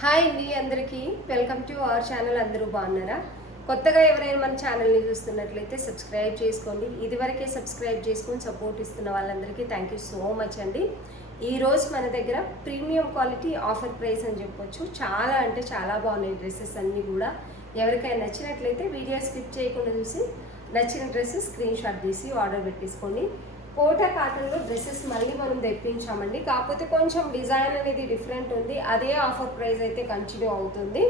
Hi అండి అందరికీ welcome to our channel. అందరూ బాగున్నారా? కొత్తగా ఎవరైనా మన ఛానల్ని చూస్తున్నట్లయితే సబ్స్క్రైబ్ చేసుకోండి. ఇదివరకే సబ్స్క్రైబ్ చేసుకొని సపోర్ట్ ఇస్తున్న వాళ్ళందరికీ థ్యాంక్ యూ సో మచ్ అండి. ఈరోజు మన దగ్గర ప్రీమియం క్వాలిటీ ఆఫర్ ప్రైస్ అని చెప్పొచ్చు. చాలా అంటే చాలా బాగున్నాయి డ్రెస్సెస్ అన్నీ కూడా. ఎవరికైనా నచ్చినట్లయితే వీడియో స్కిప్ చేయకుండా చూసి నచ్చిన డ్రెస్సెస్ స్క్రీన్ షాట్ తీసి ఆర్డర్ పెట్టేసుకోండి. కోటా కాటన్లో డ్రెస్సెస్ మళ్ళీ మనం తెప్పించామండి. కాకపోతే కొంచెం డిజైన్ అనేది డిఫరెంట్ ఉంది. అదే ఆఫర్ ప్రైస్ అయితే కంటిన్యూ అవుతుంది.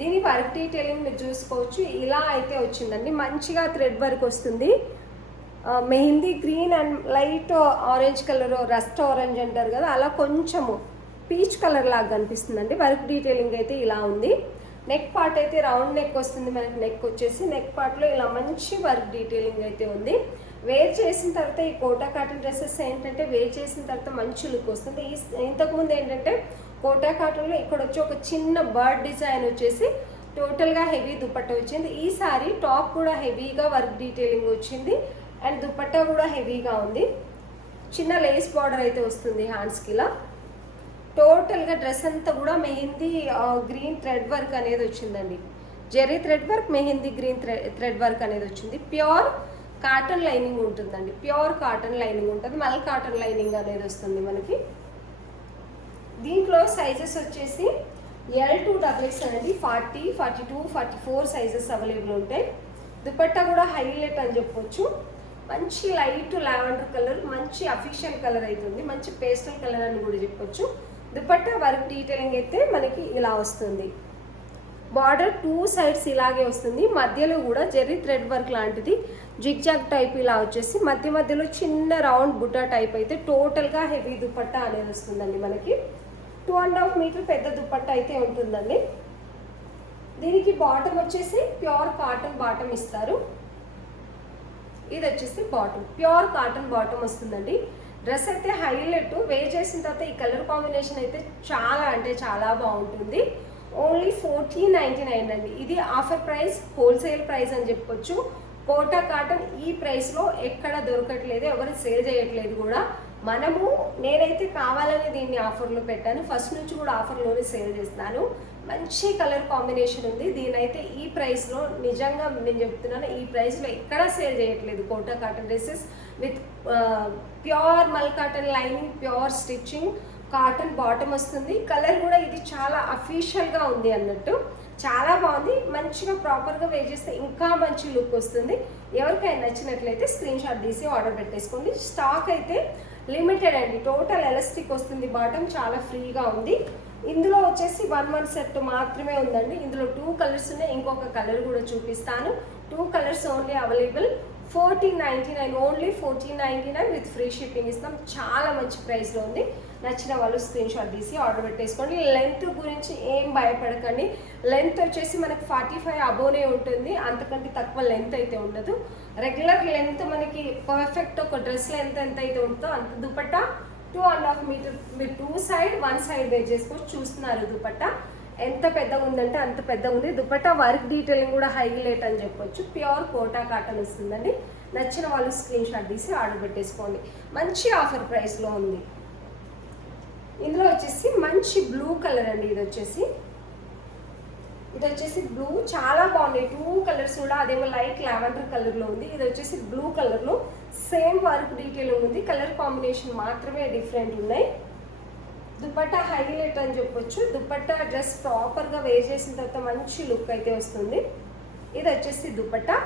దీని వర్క్ డీటెయిలింగ్ మీరు చూసుకోవచ్చు. ఇలా అయితే వచ్చిందండి. మంచిగా థ్రెడ్ వర్క్ వస్తుంది. Mehndi green and light orange colour, rust orange అంటారు కదా, అలా కొంచెము పీచ్ కలర్ లాగా కనిపిస్తుందండి. వర్క్ డీటెయిలింగ్ అయితే ఇలా ఉంది. నెక్ పార్ట్ అయితే రౌండ్ నెక్ వస్తుంది. మనకి నెక్ వచ్చేసి నెక్ పార్ట్లో ఇలా మంచి వర్క్ డీటెయిలింగ్ అయితే ఉంది. వేర్ చేసిన తర్వాత ఈ కోటా కాటన్ డ్రెస్సెస్ ఏంటంటే వేర్ చేసిన తర్వాత మంచి లుక్ వస్తుంది. ఇంతకుముందు ఏంటంటే కోటా కాటన్లో ఇక్కడ వచ్చి ఒక చిన్న బర్డ్ డిజైన్ వచ్చేసి టోటల్గా హెవీ దుపట్టా వచ్చింది. ఈసారి టాప్ కూడా హెవీగా వర్క్ డీటెయిలింగ్ వచ్చింది అండ్ దుపట్టా కూడా హెవీగా ఉంది. చిన్న లేస్ బార్డర్ అయితే వస్తుంది హ్యాండ్స్కి. ఇలా టోటల్గా డ్రెస్ అంతా కూడా మెహందీ గ్రీన్ థ్రెడ్ వర్క్ అనేది వచ్చిందండి. Jerry thread work, mehndi green thread work అనేది వచ్చింది. ప్యూర్ కాటన్ లైనింగ్ ఉంటుందండి. ప్యూర్ కాటన్ లైనింగ్ ఉంటుంది. మల్ కాటన్ లైనింగ్ అనేది వస్తుంది మనకి. దీంట్లో సైజెస్ వచ్చేసి L2XXL అండి. 40, 42, 44 సైజెస్ అవైలబుల్ ఉంటాయి. దుపట్టా కూడా హైలైట్ అని చెప్పొచ్చు. మంచి లైట్ లావెండర్ కలర్, మంచి అఫిషియల్ కలర్ అవుతుంది. మంచి పేస్టల్ కలర్ అని కూడా చెప్పొచ్చు. దుపట్టా వర్క్ డీటెయిలింగ్ అయితే మనకి ఇలా వస్తుంది. బార్డర్ 2 సైడ్స్ ఇలాగే వస్తుంది. మధ్యలో కూడా జెర్రీ థ్రెడ్ వర్క్ లాంటిది జిగ్జాగ్ టైప్ ఇలా వచ్చేసి మధ్యలో చిన్న రౌండ్ బుట్టా టైప్ అయితే టోటల్గా హెవీ దుపట్టా అనేది వస్తుందండి. మనకి 2.5 మీటర్ పెద్ద దుపట్టా అయితే ఉంటుందండి. దీనికి బాటమ్ వచ్చేసి ప్యూర్ కాటన్ బాటమ్ ఇస్తారు. ఇది వచ్చేసి బాటమ్, ప్యూర్ కాటన్ బాటమ్ వస్తుందండి. డ్రెస్ అయితే హైలైట్. వేర్ చేసిన తర్వాత ఈ కలర్ కాంబినేషన్ అయితే చాలా అంటే చాలా బాగుంటుంది. ఓన్లీ 1499 అండి. ఇది ఆఫర్ ప్రైస్, హోల్సేల్ ప్రైస్ అని చెప్పొచ్చు. కోటా కాటన్ ఈ ప్రైస్లో ఎక్కడ దొరకట్లేదు, ఎవరు సేల్ చేయట్లేదు కూడా. నేనైతే కావాలని దీన్ని ఆఫర్లో పెట్టాను. ఫస్ట్ నుంచి కూడా ఆఫర్లోనే సేల్ చేస్తాను. మంచి కలర్ కాంబినేషన్ ఉంది. దీనైతే ఈ ప్రైస్లో నిజంగా నేను చెప్తున్నాను, ఈ ప్రైస్లో ఎక్కడా సేల్ చేయట్లేదు. Kota cotton dresses with pure మల్ cotton lining, pure stitching, cotton bottom వస్తుంది. కలర్ కూడా ఇది చాలా అఫీషియల్గా ఉంది అన్నట్టు. చాలా బాగుంది. మంచిగా ప్రాపర్గా వేర్ చేస్తే ఇంకా మంచి లుక్ వస్తుంది. ఎవరికైనా నచ్చినట్లయితే స్క్రీన్ షాట్ తీసి ఆర్డర్ పెట్టేసుకోండి. స్టాక్ అయితే లిమిటెడ్ అండి. టోటల్ ఎలాస్టిక్ వస్తుంది. బాటమ్ చాలా ఫ్రీగా ఉంది. ఇందులో వచ్చేసి 1 సెట్ మాత్రమే ఉందండి. ఇందులో 2 కలర్స్ ఉన్నాయి. ఇంకొక కలర్ కూడా చూపిస్తాను. 2 colours only available. 1499, only 1499 with free shipping ఇస్తాం. చాలా మంచి ప్రైస్లో ఉంది. నచ్చిన వాళ్ళు స్క్రీన్ షాట్ తీసి ఆర్డర్ పెట్టేసుకోండి. లెంత్ గురించి ఏం భయపడకండి. లెంత్ వచ్చేసి మనకి 45 అబోనే ఉంటుంది. అంతకంటే తక్కువ లెంత్ అయితే ఉండదు. రెగ్యులర్ లెంత్ మనకి పర్ఫెక్ట్ ఒక డ్రెస్ లెంత్ ఎంత అయితే ఉంటుందో అంత. దుపట్టా 2.5 మీటర్. మీరు 2 సైడ్ 1 సైడ్ వేర్ చేసుకోవచ్చు. చూస్తున్నారు దుపట్టా ఎంత పెద్దగా ఉందంటే అంత పెద్దగా ఉంది. దుపట్టా వర్క్ డీటెయిలింగ్ కూడా హైలైట్ అని చెప్పొచ్చు. ప్యూర్ కోటా కాటన్ వస్తుందండి. నచ్చిన వాళ్ళు స్క్రీన్ షాట్ తీసి ఆర్డర్ పెట్టేసుకోండి. మంచి ఆఫర్ ప్రైస్లో ఉంది. ఇందులో వచ్చేసి మంచి బ్లూ కలర్ అండి. ఇది వచ్చేసి బ్లూ చాలా బాగుంది. 2 కలర్స్ కూడా. అదేమో లైట్ లావెండర్ కలర్లో ఉంది. ఇది వచ్చేసి బ్లూ కలర్లో సేమ్ వర్క్ డీటెయిలింగ్ ఉంది. కలర్ కాంబినేషన్ మాత్రమే డిఫరెంట్ ఉన్నాయి. దుపట్టా హైలైట్ అని చెప్పొచ్చు. దుపట్టా డ్రెస్ ప్రాపర్గా వేర్ చేసిన తర్వాత మంచి లుక్ అయితే వస్తుంది. ఇది వచ్చేసి దుపట్టా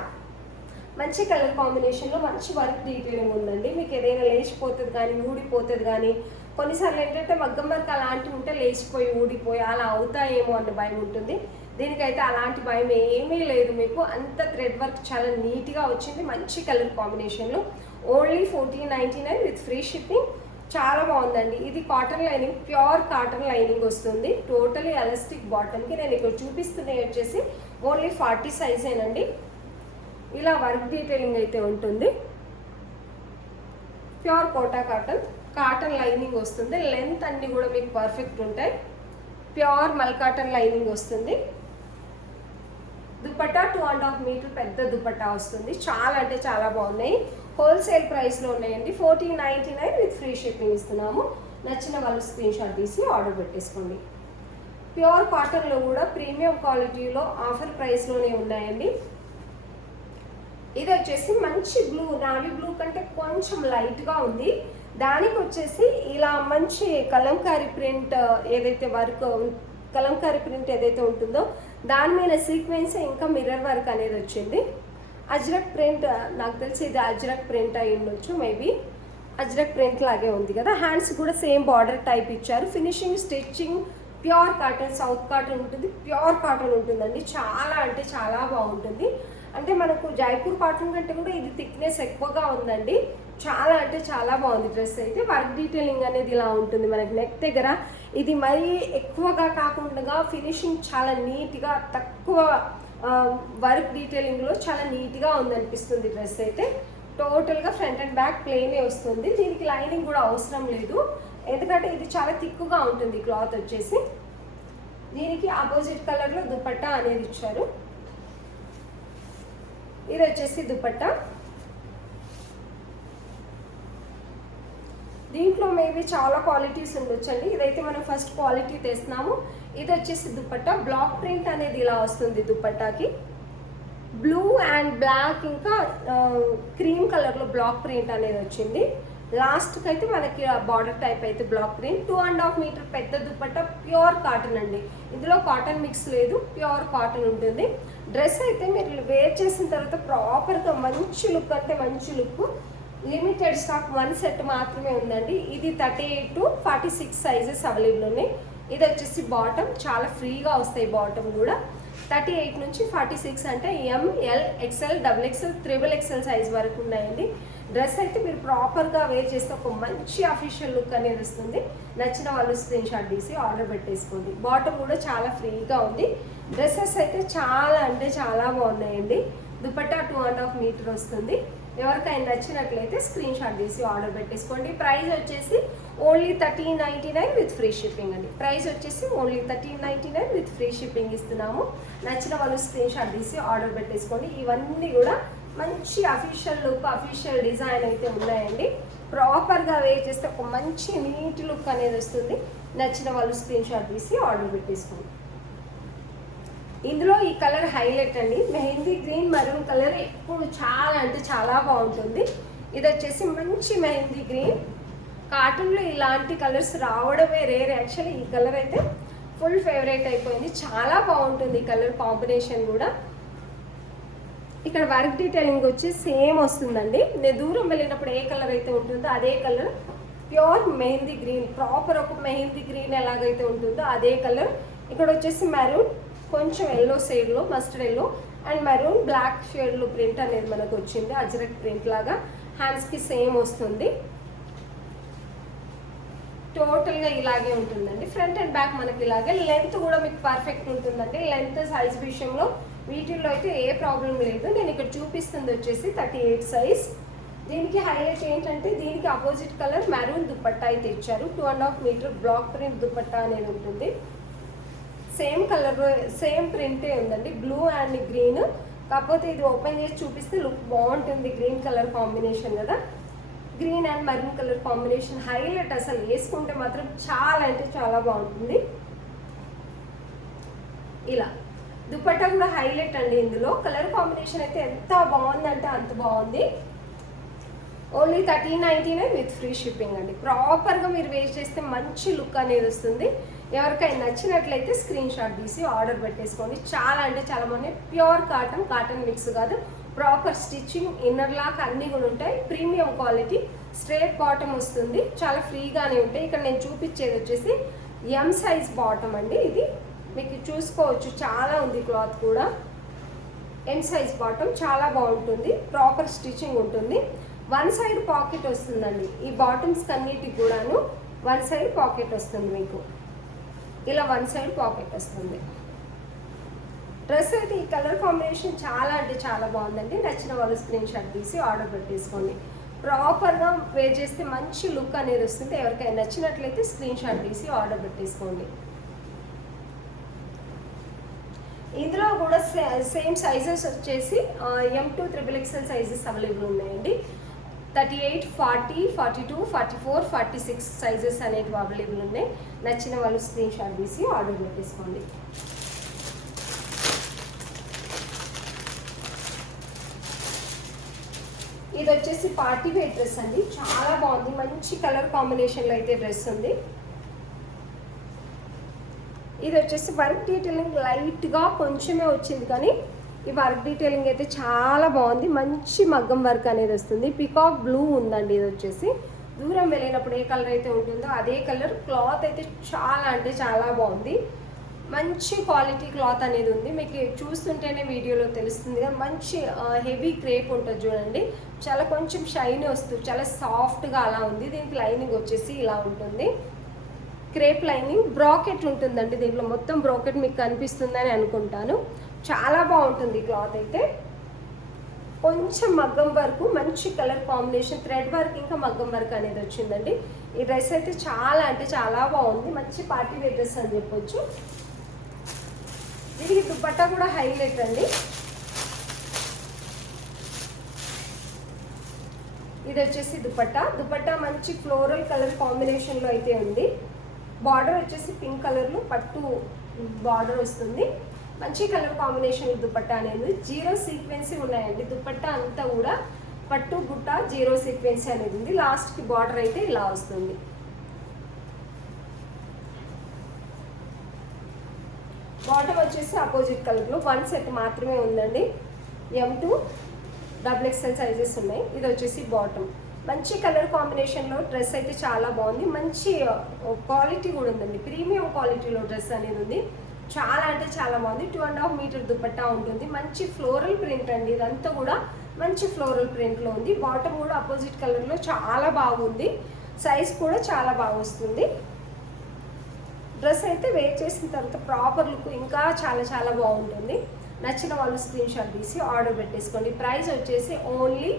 మంచి కలర్ కాంబినేషన్లో మంచి వర్క్ డీటెయిలింగ్ ఉందండి. మీకు ఏదైనా లేచిపోతుంది కానీ ఊడిపోతుంది కానీ, కొన్నిసార్లు ఏంటంటే మగ్గం వర్క్ అలాంటివి ఉంటే లేచిపోయి ఊడిపోయి అలా అవుతాయేమో అన్న భయం ఉంటుంది. దీనికైతే అలాంటి భయం ఏమీ లేదు. మీకు అంత థ్రెడ్ వర్క్ చాలా నీట్గా వచ్చింది. మంచి కలర్ కాంబినేషన్లో. Only 1499 with free shipping. చాలా బాగుందండి. ఇది cotton lining, pure cotton lining వస్తుంది. టోటలీ ఎలాస్టిక్ బాటమ్కి. నేను ఇక్కడ చూపిస్తున్నాయి వచ్చేసి ఓన్లీ 40 సైజేనండి. ఇలా వర్క్ డీటెయిలింగ్ అయితే ఉంటుంది. ప్యూర్ కోటా కాటన్ లైనింగ్ వస్తుంది. లెంత్ అన్నీ కూడా మీకు పర్ఫెక్ట్ ఉంటాయి. ప్యూర్ మల్ కాటన్ లైనింగ్ వస్తుంది. దుపట్టా 2.5 మీటర్ పెద్ద దుపట్టా వస్తుంది. చాలా అంటే చాలా బాగున్నాయి. హోల్సేల్ ప్రైస్లో ఉన్నాయండి. 1499 విత్ ఫ్రీ షిప్పింగ్ ఇస్తున్నాము. నచ్చిన వాళ్ళు స్క్రీన్ షాట్ తీసి ఆర్డర్ పెట్టేసుకోండి. ప్యూర్ కాటన్లో కూడా ప్రీమియం క్వాలిటీలో ఆఫర్ ప్రైస్లోనే ఉన్నాయండి. ఇది వచ్చేసి మంచి బ్లూ, నావీ బ్లూ కంటే కొంచెం లైట్గా ఉంది. దానికి వచ్చేసి ఇలా మంచి కలంకారీ ప్రింట్ ఏదైతే వర్క్, కలంకారీ ప్రింట్ ఏదైతే ఉంటుందో దాని మీద సీక్వెన్స్ ఇంకా మిర్రర్ వర్క్ అనేది వచ్చింది. అజ్రక్ ప్రింట్, నాకు తెలిసి ఇది అజ్రక్ ప్రింట్ అయి ఉండొచ్చు, మేబీ అజ్రక్ ప్రింట్ లాగే ఉంది కదా. హ్యాండ్స్ కూడా సేమ్ బార్డర్ టైప్ ఇచ్చారు. Finishing, stitching pure cotton, south cotton ఉంటుంది, ప్యూర్ కాటన్ ఉంటుందండి. చాలా అంటే చాలా బాగుంటుంది. అంటే మనకు జైపూర్ కాటన్ కంటే కూడా ఇది థిక్నెస్ ఎక్కువగా ఉందండి. చాలా అంటే చాలా బాగుంది డ్రెస్ అయితే. వర్క్ డీటెయిలింగ్ అనేది ఇలా ఉంటుంది మనకి నెక్ దగ్గర. ఇది మరీ ఎక్కువగా కాకుండా ఫినిషింగ్ చాలా నీట్గా, తక్కువ వర్క్ డీటెయిలింగ్లో చాలా నీట్గా ఉందనిపిస్తుంది డ్రెస్ అయితే. టోటల్గా ఫ్రంట్ అండ్ బ్యాక్ ప్లెయినే వస్తుంది. దీనికి లైనింగ్ కూడా అవసరం లేదు, ఎందుకంటే ఇది చాలా థిక్గా ఉంటుంది క్లాత్ వచ్చేసి. దీనికి ఆపోజిట్ కలర్లో దుపట్టా అనేది ఇచ్చారు. ఇది వచ్చేసి దుపట్టా. దీంట్లో మేబీ చాలా క్వాలిటీస్ ఉండొచ్చండి. ఇదైతే మనం ఫస్ట్ క్వాలిటీ తెస్తున్నాము. ఇది వచ్చేసి దుపట్టా. బ్లాక్ ప్రింట్ అనేది ఇలా వస్తుంది దుపట్టాకి. బ్లూ అండ్ బ్లాక్ ఇంకా క్రీమ్ కలర్లో బ్లాక్ ప్రింట్ అనేది వచ్చింది. లాస్ట్కి అయితే మనకి బార్డర్ టైప్ అయితే బ్లాక్ ప్రింట్. 2.5 మీటర్ పెద్ద దుపట్టా, ప్యూర్ కాటన్ అండి. ఇందులో కాటన్ మిక్స్ లేదు, ప్యూర్ కాటన్ ఉంటుంది. డ్రెస్ అయితే మీరు వేర్ చేసిన తర్వాత ప్రాపర్గా మంచి లుక్, అంటే మంచి లుక్. లిమిటెడ్ స్టాక్ 1 సెట్ మాత్రమే ఉందండి. ఇది 38 to 46 సైజెస్ అవైలబుల్ ఉన్నాయి. ఇది వచ్చేసి బాటమ్, చాలా ఫ్రీగా వస్తాయి బాటమ్ కూడా. 38 నుంచి 46 అంటే ML, XL, XXL, XXL size వరకు ఉన్నాయండి. డ్రెస్ అయితే మీరు ప్రాపర్గా వేర్ చేస్తే ఒక మంచి అఫీషియల్ లుక్ అనేది వస్తుంది. నచ్చిన వాళ్ళు స్క్రీన్ షాట్ తీసి ఆర్డర్ పెట్టేసుకోండి. బాటమ్ కూడా చాలా ఫ్రీగా ఉంది. డ్రెస్సెస్ అయితే చాలా అంటే చాలా బాగున్నాయండి. దుపట్టా 2.5 మీటర్ వస్తుంది. ఎవరికైనా నచ్చినట్లయితే స్క్రీన్ షాట్ తీసి ఆర్డర్ పెట్టేసుకోండి. ప్రైస్ వచ్చేసి ఓన్లీ 1399 విత్ ఫ్రీ షిప్పింగ్ అండి. ప్రైస్ వచ్చేసి ఓన్లీ 1399 విత్ ఫ్రీ షిప్పింగ్ ఇస్తున్నాము. నచ్చిన వాళ్ళు స్క్రీన్ షాట్ తీసి ఆర్డర్ పెట్టేసుకోండి. ఇవన్నీ కూడా మంచి అఫీషియల్ లుక్, అఫీషియల్ డిజైన్ అయితే ఉన్నాయండి. ప్రాపర్గా వేర్ చేస్తే ఒక మంచి నీట్ లుక్ అనేది వస్తుంది. నచ్చిన వాళ్ళు స్క్రీన్ షాట్ తీసి ఆర్డర్ పెట్టేసుకోండి. ఇందులో ఈ కలర్ హైలైట్ అండి. మెహందీ గ్రీన్ మరూన్ కలర్ ఎప్పుడు చాలా అంటే చాలా బాగుంటుంది. ఇది వచ్చేసి మంచి మెహందీ గ్రీన్. కాటన్లో ఇలాంటి కలర్స్ రావడమే రేర్. యాక్చువల్లీ ఈ కలర్ అయితే ఫుల్ ఫేవరెట్ అయిపోయింది. చాలా బాగుంటుంది ఈ కలర్ కాంబినేషన్ కూడా. ఇక్కడ వర్క్ డీటెయిలింగ్ వచ్చి సేమ్ వస్తుందండి. నేను దూరం వెళ్ళినప్పుడు ఏ కలర్ అయితే ఉంటుందో అదే colour, pure mehndi green. Proper ఒక మెహందీ గ్రీన్ ఎలాగైతే ఉంటుందో అదే కలర్. ఇక్కడ వచ్చేసి మెరూన్, కొంచెం ఎల్లో షేడ్లో, mustard yellow and maroon black షేడ్లో ప్రింట్ అనేది మనకు వచ్చింది. అజ్రక్ ప్రింట్ లాగా. హ్యాండ్స్కి సేమ్ వస్తుంది. టోటల్గా ఇలాగే ఉంటుందండి. ఫ్రంట్ అండ్ బ్యాక్ మనకి ఇలాగే. లెంత్ కూడా మీకు పర్ఫెక్ట్ ఉంటుందండి. లెంత్ సైజ్ విషయంలో వీటిల్లో అయితే ఏ ప్రాబ్లం లేదు. నేను ఇక్కడ చూపిస్తుంది వచ్చేసి 38 సైజ్. దీనికి హైలైట్ ఏంటంటే దీనికి అపోజిట్ కలర్ మెరూన్ దుపట్టా అయితే ఇచ్చారు. 2.5 మీటర్ బ్లాక్ ప్రింట్ దుపట్టా అనేది ఉంటుంది. సేమ్ కలర్, సేమ్ ప్రింటే ఉందండి, బ్లూ అండ్ గ్రీన్. కాకపోతే ఇది ఓపెన్ చేసి చూపిస్తే లుక్ బాగుంటుంది. గ్రీన్ కలర్ కాంబినేషన్ కదా, green and maroon colour combination highlight. అసలు వేసుకుంటే మాత్రం చాలా అంటే చాలా బాగుంటుంది. ఇలా దుపట్టా కూడా హైలైట్ అండి. ఇందులో కలర్ కాంబినేషన్ అయితే ఎంత బాగుందంటే అంత బాగుంది. ఓన్లీ 1399 విత్ ఫ్రీ షిప్పింగ్ అండి. ప్రాపర్గా మీరు వేర్ చేస్తే మంచి లుక్ అనేది వస్తుంది. ఎవరికైనా నచ్చినట్లయితే స్క్రీన్ షాట్ తీసి ఆర్డర్ పెట్టేసుకోండి. చాలా అంటే చాలా బాగున్నాయి. ప్యూర్ కాటన్, కాటన్ మిక్స్ కాదు, ప్రాపర్ స్టిచ్చింగ్, ఇన్నర్ లాక్ అన్నీ కూడా ఉంటాయి. ప్రీమియం క్వాలిటీ, స్ట్రేట్ బాటమ్ వస్తుంది. చాలా ఫ్రీగానే ఉంటాయి. ఇక్కడ నేను చూపించేది వచ్చేసి M సైజ్ బాటమ్ అండి. ఇది మీకు చూసుకోవచ్చు, చాలా ఉంది క్లాత్ కూడా. M సైజ్ బాటమ్ చాలా బాగుంటుంది. ప్రాపర్ స్టిచ్చింగ్ ఉంటుంది. 1 సైడ్ పాకెట్ వస్తుందండి. ఈ బాటమ్స్ అన్నిటికి కూడాను 1 సైడ్ పాకెట్ వస్తుంది. మీకు ఇలా 1 సైడ్ పాకెట్ వస్తుంది. డ్రెస్ అయితే ఈ కలర్ కాంబినేషన్ చాలా అంటే చాలా బాగుందండి. నచ్చిన వాళ్ళు స్క్రీన్ షాట్ తీసి ఆర్డర్ పెట్టేసుకోండి. ప్రాపర్గా వేర్ చేస్తే మంచి లుక్ అనేది వస్తుంది. ఎవరికైనా నచ్చినట్లయితే స్క్రీన్ షాట్ తీసి ఆర్డర్ పెట్టేసుకోండి. ఇందులో కూడా సేమ్ సైజెస్ వచ్చేసి M to XXL sizes available ఉన్నాయండి. 38, 40, 42, 44, 46 సైజెస్ అనేవి అవైలబుల్ ఉన్నాయి. నచ్చిన వాళ్ళు స్క్రీన్ షాట్ తీసి ఆర్డర్ పెట్టేసుకోండి. ఇది వచ్చేసి పార్టీ వేర్ డ్రెస్ అండి, చాలా బాగుంది. మంచి కలర్ కాంబినేషన్లో అయితే డ్రెస్ ఉంది. ఇది వచ్చేసి వర్క్ డీటెయిలింగ్ లైట్గా కొంచెమే వచ్చింది, కానీ ఈ వర్క్ డీటెయిలింగ్ అయితే చాలా బాగుంది. మంచి మగ్గం వర్క్ అనేది వస్తుంది. పికాక్ బ్లూ ఉందండి. ఇది వచ్చేసి దూరం వెళ్ళినప్పుడు ఏ కలర్ అయితే ఉంటుందో అదే కలర్. క్లాత్ అయితే చాలా అంటే చాలా బాగుంది. మంచి క్వాలిటీ క్లాత్ అనేది ఉంది. మీకు చూస్తుంటేనే వీడియోలో తెలుస్తుంది కదా, మంచి హెవీ క్రేప్ ఉంటుంది చూడండి. చాలా కొంచెం షైనీ వస్తుంది, చాలా సాఫ్ట్గా అలా ఉంది. దీనికి లైనింగ్ వచ్చేసి ఇలా ఉంటుంది, క్రేప్ లైనింగ్. బ్రాకెట్ ఉంటుందండి దీంట్లో, మొత్తం బ్రాకెట్ మీకు కనిపిస్తుందని అనుకుంటాను. చాలా బాగుంటుంది క్లాత్ అయితే. కొంచెం మగ్గం వర్క్, మంచి కలర్ కాంబినేషన్, థ్రెడ్ వర్క్ ఇంకా మగ్గం వర్క్ అనేది వచ్చిందండి. ఈ డ్రెస్ అయితే చాలా అంటే చాలా బాగుంది. మంచి పార్టీ వేర్ డ్రెస్ అని చెప్పొచ్చు. దీనికి దుపట్టా కూడా హైలైట్ అండి. ఇది వచ్చేసి దుపట్టా మంచి ఫ్లోరల్ కలర్ కాంబినేషన్లో అయితే ఉంది. బార్డర్ వచ్చేసి పింక్ కలర్లో పట్టు బార్డర్ వస్తుంది. మంచి కలర్ కాంబినేషన్ దుపట్టా అనేది. జీరో సీక్వెన్సీ ఉన్నాయండి. దుపట్టా అంతా కూడా పట్టు బుట్ట జీరో సీక్వెన్సీ అనేది ఉంది. లాస్ట్కి బార్డర్ అయితే ఇలా వస్తుంది. బాటమ్ వచ్చేసి అపోజిట్ కలర్లో 1 సెట్ మాత్రమే ఉందండి. M2 XXL సైజెస్ ఉన్నాయి. ఇది వచ్చేసి బాటమ్. మంచి కలర్ కాంబినేషన్లో డ్రెస్ అయితే చాలా బాగుంది. మంచి క్వాలిటీ కూడా ఉందండి, ప్రీమియం క్వాలిటీలో డ్రెస్ అనేది ఉంది. చాలా అంటే చాలా బాగుంది. 2.5 మీటర్ దుపట్టా ఉంటుంది. మంచి ఫ్లోరల్ ప్రింట్ అండి. ఇదంతా కూడా మంచి ఫ్లోరల్ ప్రింట్లో ఉంది. బాటమ్ కూడా అపోజిట్ కలర్లో చాలా బాగుంది. సైజ్ కూడా చాలా బాగా వస్తుంది. డ్రెస్ అయితే వేర్ చేసిన తర్వాత ప్రాపర్ లుక్ ఇంకా చాలా చాలా బాగుంటుంది. నచ్చిన వాళ్ళు స్క్రీన్ షాట్ తీసి ఆర్డర్ పెట్టేసుకోండి. ప్రైస్ వచ్చేసి ఓన్లీ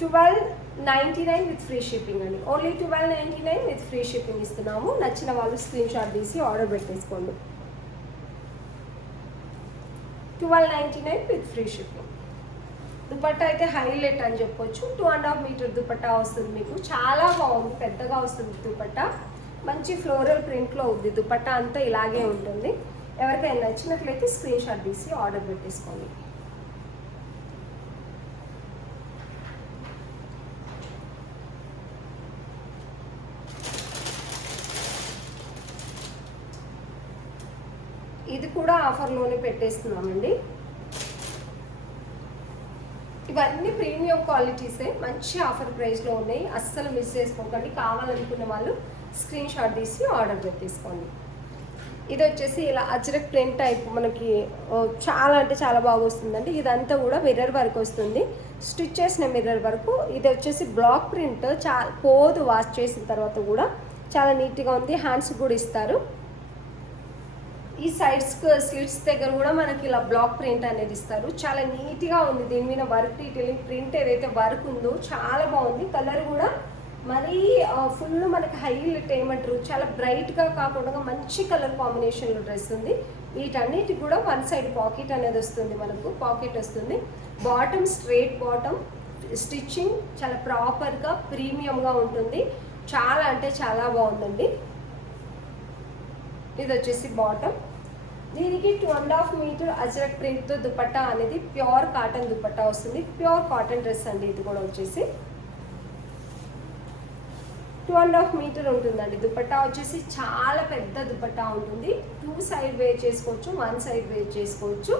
1299 విత్ ఫ్రీ షిప్పింగ్ అండి. ఓన్లీ 1299 విత్ ఫ్రీ షిప్పింగ్ ఇస్తున్నాము. నచ్చిన వాళ్ళు స్క్రీన్ షాట్ తీసి ఆర్డర్ పెట్టేసుకోండి. 1299 విత్ ఫ్రీ షిప్పింగ్. దుపట్టా అయితే హైలైట్ అని చెప్పొచ్చు. 2.5 మీటర్ దుపట్టా వస్తుంది మీకు. చాలా బాగుంది, పెద్దగా వస్తుంది దుపట్టా. మంచి ఫ్లోరల్ ప్రింట్లో ఉంది. దుపట్టా అంతా ఇలాగే ఉంటుంది. ఎవరికైనా నచ్చినట్లయితే స్క్రీన్ షాట్ తీసి ఆర్డర్ పెట్టేసుకోండి. ఇది కూడా ఆఫర్లోనే పెట్టేస్తున్నామండి. ఇవన్నీ ప్రీమియం క్వాలిటీసే, మంచి ఆఫర్ ప్రైస్లో ఉన్నాయి. అస్సలు మిస్ చేసుకోకండి. కావాలనుకున్న వాళ్ళు స్క్రీన్ షాట్ తీసి ఆర్డర్ పెట్టేసుకోండి. ఇది వచ్చేసి ఇలా అజ్రక్ ప్రింట్ టైప్ మనకి చాలా అంటే చాలా బాగా వస్తుందండి. ఇదంతా కూడా మిర్రర్ వర్క్ వస్తుంది, స్టిచ్ చేసిన మిర్రర్ వర్క్. ఇది వచ్చేసి బ్లాక్ ప్రింట్, చాలా పోదు వాష్ చేసిన తర్వాత కూడా. చాలా నీట్గా ఉంది. హ్యాండ్స్ కూడా ఇస్తారు. ఈ సైడ్స్ స్లిట్స్ దగ్గర కూడా మనకి ఇలా బ్లాక్ ప్రింట్ అనేది ఇస్తారు. చాలా నీట్గా ఉంది. దీని మీద వర్క్ డీటెయిలింగ్ ప్రింట్ ఏదైతే వర్క్ ఉందో చాలా బాగుంది. కలర్ కూడా మరీ ఫుల్ మనకి హైలైట్ ఏమంటారు, చాలా బ్రైట్గా కాకుండా మంచి కలర్ కాంబినేషన్లో డ్రెస్ ఉంది. వీటన్నిటికి కూడా 1 సైడ్ పాకెట్ అనేది వస్తుంది, మనకు పాకెట్ వస్తుంది. బాటమ్ స్ట్రైట్ బాటమ్, స్టిచ్చింగ్ చాలా ప్రాపర్గా ప్రీమియంగా ఉంటుంది. చాలా అంటే చాలా బాగుందండి. ఇది వచ్చేసి బాటమ్. దీనికి 2.5 మీటర్ అజ్రక్ ప్రింట్తో దుపట్టా అనేది ప్యూర్ కాటన్ దుపట్టా వస్తుంది. ప్యూర్ కాటన్ డ్రెస్ అండి. ఇది కూడా వచ్చేసి 2.5 మీటర్ ఉంటుందండి. దుపట్టా వచ్చేసి చాలా పెద్ద దుపట్టా ఉంటుంది. 2 సైడ్ వేర్ చేసుకోవచ్చు, 1 సైడ్ వేర్ చేసుకోవచ్చు.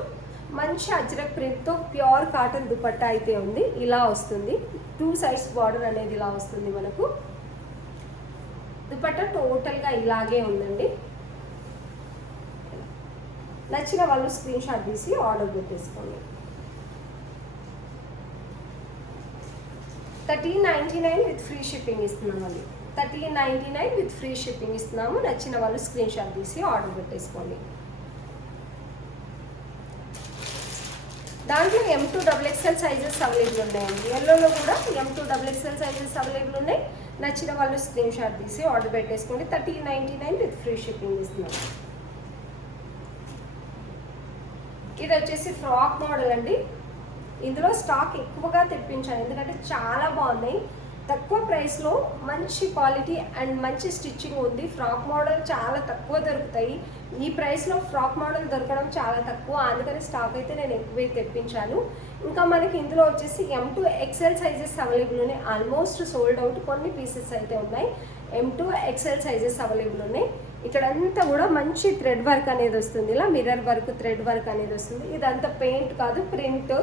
మంచి అజ్రక్ ప్రింట్తో ప్యూర్ కాటన్ దుపట్టా అయితే ఉంది. ఇలా వస్తుంది. 2 సైడ్స్ బార్డర్ అనేది ఇలా వస్తుంది మనకు. దుపట్టా టోటల్గా ఇలాగే ఉందండి. నచ్చిన వాళ్ళు స్క్రీన్ షాట్ తీసి ఆర్డర్ పెట్టేసుకోండి. 1399 విత్ ఫ్రీ షిప్పింగ్ ఇస్తున్నామండి. 1399 విత్ ఫ్రీ షిప్పింగ్ ఇస్తున్నాము. నచ్చిన వాళ్ళు స్క్రీన్ షాట్ తీసి ఆర్డర్ పెట్టేసుకోండి. దాంట్లో M2 XXL సైజెస్ అవైలబుల్ ఉన్నాయండి. ఎల్లోలో కూడా M2 XXL సైజెస్ అవైలబుల్ ఉన్నాయి. నచ్చిన వాళ్ళు స్క్రీన్ షాట్ తీసి ఆర్డర్ పెట్టేసుకోండి. 1399 విత్ ఫ్రీ షిప్పింగ్ ఇస్తున్నాము. ఇది వచ్చేసి ఫ్రాక్ మోడల్ అండి. ఇందులో స్టాక్ ఎక్కువగా తెప్పించాను, ఎందుకంటే చాలా బాగున్నాయి. తక్కువ ప్రైస్లో మంచి క్వాలిటీ అండ్ మంచి స్టిచ్చింగ్ ఉంది. ఫ్రాక్ మోడల్ చాలా తక్కువ దొరుకుతాయి. ఈ ప్రైస్లో ఫ్రాక్ మోడల్ దొరకడం చాలా తక్కువ, అందుకని స్టాక్ అయితే నేను ఎక్కువే తెప్పించాను. ఇంకా మనకి ఇందులో వచ్చేసి M2 XL సైజెస్ అవైలబుల్ ఉన్నాయి. ఆల్మోస్ట్ సోల్డ్ అవుట్, కొన్ని పీసెస్ అయితే ఉన్నాయి. M2 XL సైజెస్ అవైలబుల్ ఉన్నాయి. ఇక్కడంతా కూడా మంచి థ్రెడ్ వర్క్ అనేది వస్తుంది, ఇలా మిర్రర్ వర్క్ థ్రెడ్ వర్క్ అనేది వస్తుంది. ఇదంతా పెయింట్ కాదు, ప్రింట్,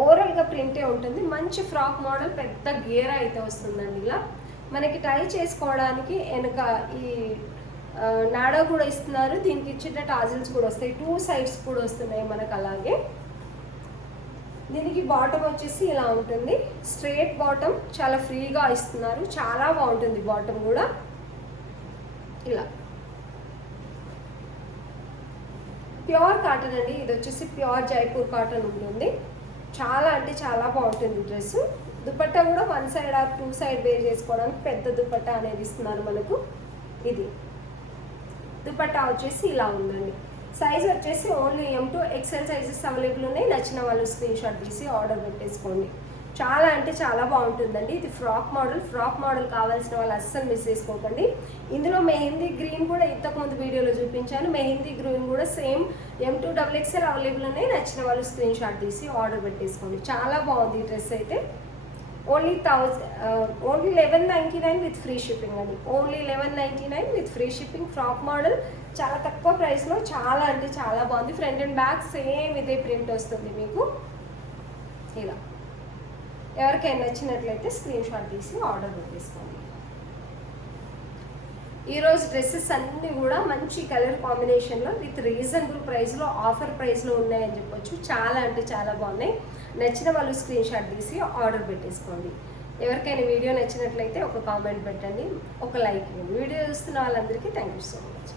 ఓవరాల్గా ప్రింటే ఉంటుంది. మంచి ఫ్రాక్ మోడల్, పెద్ద గేర్ అయితే వస్తుందండి. ఇలా మనకి టై చేసుకోవడానికి వెనక ఈ నాడా కూడా ఇస్తున్నారు. దీనికి చిన్న టాజిల్స్ కూడా వస్తాయి, 2 సైడ్స్ కూడా వస్తున్నాయి మనకు. అలాగే దీనికి బాటమ్ వచ్చేసి ఇలా ఉంటుంది, స్ట్రేట్ బాటమ్, చాలా ఫ్రీగా ఇస్తున్నారు. చాలా బాగుంటుంది బాటమ్ కూడా. ఇలా ప్యూర్ కాటన్ అండి, ఇది వచ్చేసి ప్యూర్ జైపూర్ కాటన్ ఉంటుంది. చాలా అంటే చాలా బాగుంటుంది డ్రెస్. దుపట్టా కూడా 1 సైడ్ ఆర్ 2 సైడ్ వేర్ చేసుకోవడానికి పెద్ద దుపట్టా అనేది ఇస్తున్నారు మనకు. ఇది దుపట్టా వచ్చేసి ఇలా ఉందండి. సైజ్ వచ్చేసి only M2 XL sizes available ఉన్నాయి. నచ్చిన వాళ్ళు స్క్రీన్ షాట్ తీసి ఆర్డర్ పెట్టేసుకోండి. చాలా అంటే చాలా బాగుంటుందండి. ఇది ఫ్రాక్ మోడల్ కావాల్సిన వాళ్ళు అస్సలు మిస్ చేసుకోకండి. ఇందులో మెహందీ గ్రీన్ కూడా ఇంతకుముందు వీడియోలో చూపించాను. మెహందీ గ్రీన్ కూడా సేమ్ M2 XXL అవైలబుల్ ఉన్నాయి. నచ్చిన వాళ్ళు స్క్రీన్ షాట్ తీసి ఆర్డర్ పెట్టేసుకోండి. చాలా బాగుంది ఈ డ్రెస్ అయితే. ఓన్లీ 1199 విత్ ఫ్రీ షిప్పింగ్ అండి. Only 1199 with free shipping. Frock model చాలా తక్కువ ప్రైస్లో, చాలా అంటే చాలా బాగుంది. ఫ్రంట్ అండ్ బ్యాక్ సేమ్ ఇదే ప్రింట్ వస్తుంది మీకు. ఇలా ఎవరికైనా నచ్చినట్లయితే స్క్రీన్ షాట్ తీసి ఆర్డర్ పెట్టేసుకోండి. ఈరోజు డ్రెస్సెస్ అన్నీ కూడా మంచి కలర్ కాంబినేషన్లో విత్ రీజనబుల్ ప్రైస్లో, ఆఫర్ ప్రైస్లో ఉన్నాయని చెప్పొచ్చు. చాలా అంటే చాలా బాగున్నాయి. నచ్చిన వాళ్ళు స్క్రీన్ షాట్ తీసి ఆర్డర్ పెట్టేసుకోండి. ఎవరికైనా వీడియో నచ్చినట్లయితే ఒక కామెంట్ పెట్టండి, ఒక లైక్ ఇవ్వండి. వీడియో చూస్తున్న వాళ్ళందరికీ థ్యాంక్ యూ సో మచ్.